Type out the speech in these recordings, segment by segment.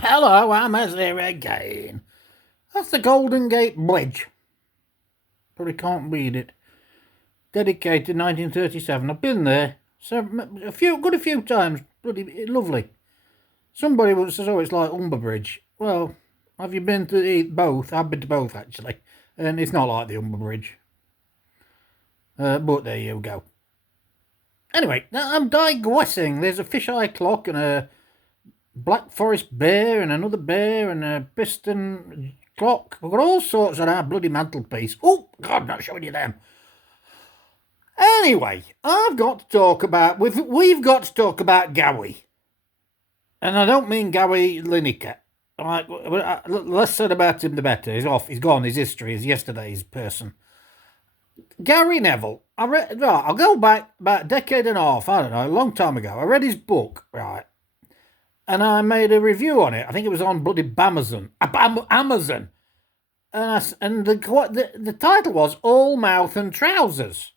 Hello, I'm here again. That's the Golden Gate Bridge. Probably can't read it. Dedicated 1937. I've been there a few times. Bloody lovely. Somebody once says, "Oh, it's like Humber Bridge." Well, have you been to both? I've been to both actually, and it's not like the Humber Bridge. But there you go. Anyway, I'm digressing. There's a fisheye clock and a Black Forest bear and another bear and a piston clock. We've got all sorts on our bloody mantelpiece. Oh, God, not showing you them. Anyway, I've got to talk about, we've got to talk about Gowie. And I don't mean Gowie Lineker. Right, less said about him, the better. He's off, he's gone, his history is yesterday's person. Gary Neville, I'll go back about a decade and a half, I don't know, a long time ago. I read his book, right? And I made a review on it. I think it was on bloody Amazon. Amazon. And the title was All Mouth and Trousers.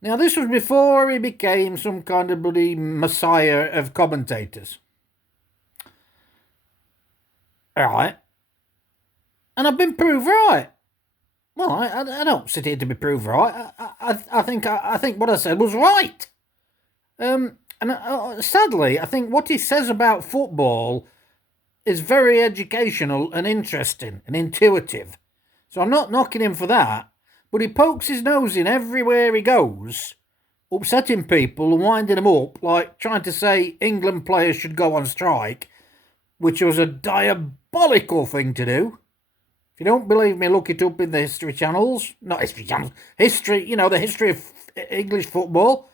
Now, this was before he became some kind of bloody messiah of commentators. Right. And I've been proved right. Well, I don't sit here to be proved right. I think what I said was right. And sadly, I think what he says about football is very educational and interesting and intuitive. So I'm not knocking him for that, but he pokes his nose in everywhere he goes, upsetting people and winding them up, like trying to say England players should go on strike, which was a diabolical thing to do. If you don't believe me, look it up in the history channels. Not history channels, history, the history of English football.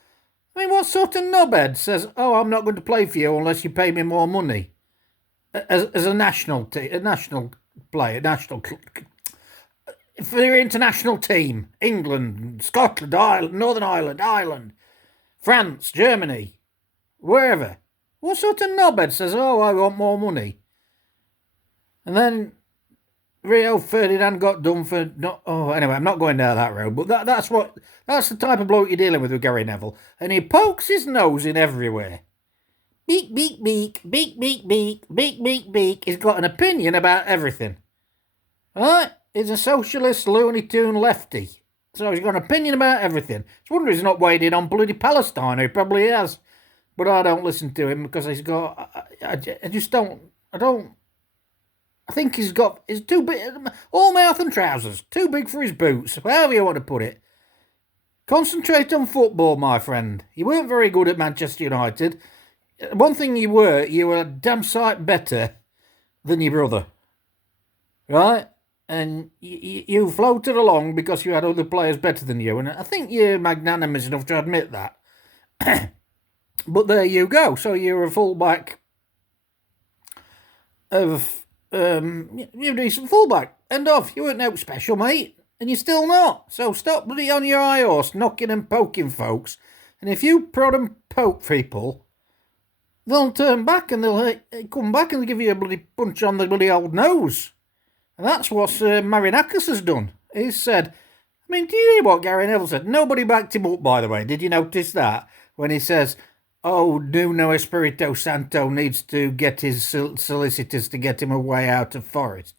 I mean, what sort of knobhead says, "Oh, I'm not going to play for you unless you pay me more money"? As a national player, for your international team, England, Scotland, Ireland, Northern Ireland, France, Germany, wherever. What sort of knobhead says, "Oh, I want more money"? And then Rio Ferdinand got done for not. Oh, anyway, I'm not going down that road. But that's the type of bloke you're dealing with Gary Neville, and he pokes his nose in everywhere. Beak, beak, beak, beak, beak, beak, beak, beak, beak. He's got an opinion about everything. Alright? He's a socialist, Looney Tune lefty. So he's got an opinion about everything. It's wonder he's not weighed in on bloody Palestine. He probably has. But I don't listen to him because he's got. I just don't. I think he's too big. All mouth and trousers. Too big for his boots. However you want to put it. Concentrate on football, my friend. You weren't very good at Manchester United. One thing you were a damn sight better than your brother. Right? And you floated along because you had other players better than you. And I think you're magnanimous enough to admit that. But there you go. So you're a fullback of. You're a decent fullback. End off. You weren't out special, mate. And you're still not. So stop bloody on your high horse, knocking and poking folks. And if you prod and poke people, they'll turn back and they'll come back and give you a bloody punch on the bloody old nose. And that's what Marinakis has done. He said, I mean, do you hear what Gary Neville said? Nobody backed him up, by the way. Did you notice that? When he says, "Oh, Nuno Espirito Santo needs to get his solicitors to get him a way out of Forest."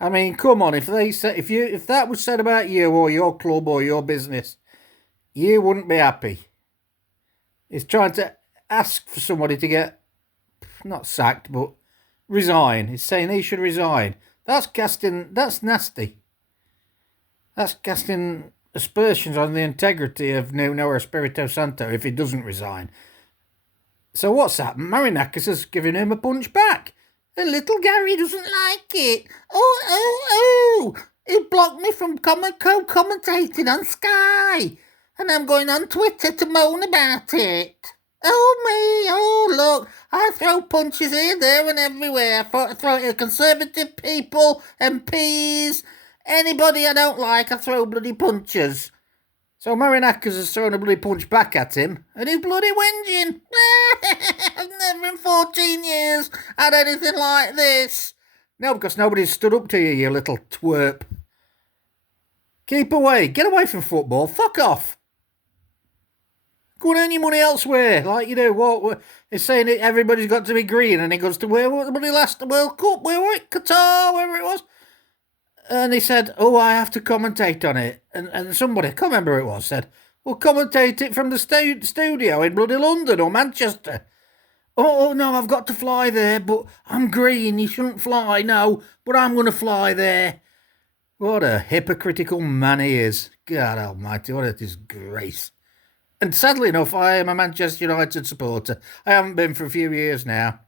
I mean, come on, if that was said about you or your club or your business, you wouldn't be happy. He's trying to ask for somebody to get, not sacked, but resign. He's saying he should resign. That's nasty. That's casting aspersions on the integrity of Nuno Espirito Santo if he doesn't resign. So what's that? Marinakis has given him a punch back. And little Gary doesn't like it. Oh! He blocked me from co-commentating on Sky. And I'm going on Twitter to moan about it. Oh me, oh look, I throw punches here, there and everywhere. I throw it at Conservative people, MPs, anybody I don't like, I throw bloody punches. So Marinakis has thrown a bloody punch back at him, and he's bloody whinging. I've never in 14 years had anything like this. No, because nobody's stood up to you, you little twerp. Keep away, get away from football, fuck off. Go and earn your money elsewhere, like you do. What he's saying that everybody's got to be green, and he goes to where was the last World Cup? Where were it? Qatar, wherever it was. And he said, "Oh, I have to commentate on it." And somebody, I can't remember who it was, said, "Well, commentate it from the studio in bloody London or Manchester." Oh, no, I've got to fly there, but I'm green, you shouldn't fly, no, but I'm going to fly there. What a hypocritical man he is. God almighty, what a disgrace. And sadly enough, I am a Manchester United supporter. I haven't been for a few years now.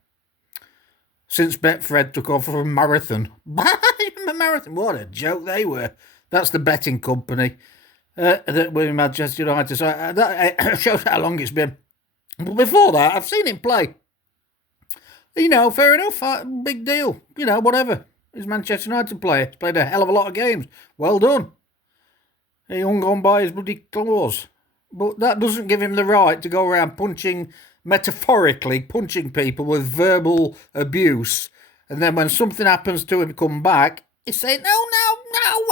Since Betfred took off for a marathon. Marathon, what a joke they were. That's the betting company that were in Manchester United. So that shows how long it's been. But before that, I've seen him play. You know, fair enough, big deal. You know, whatever. He's Manchester United player. He's played a hell of a lot of games. Well done. He hung on by his bloody claws. But that doesn't give him the right to go around metaphorically punching people with verbal abuse. And then when something happens to him come back, he's saying, no,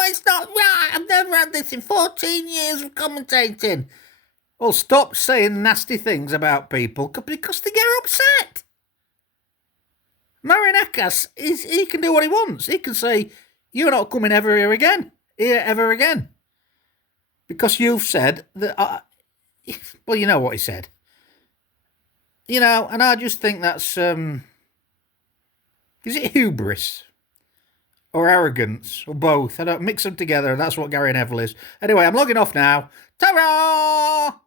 it's not right. I've never had this in 14 years of commentating. Well, stop saying nasty things about people because they get upset. Marinakis, he can do what he wants. He can say, you're not coming here ever again. Because you've said that, well, you know what he said. You know, and I just think that's, is it hubris? Or arrogance? Or both? I don't mix them together, and that's what Gary Neville is. Anyway, I'm logging off now. Ta-ra!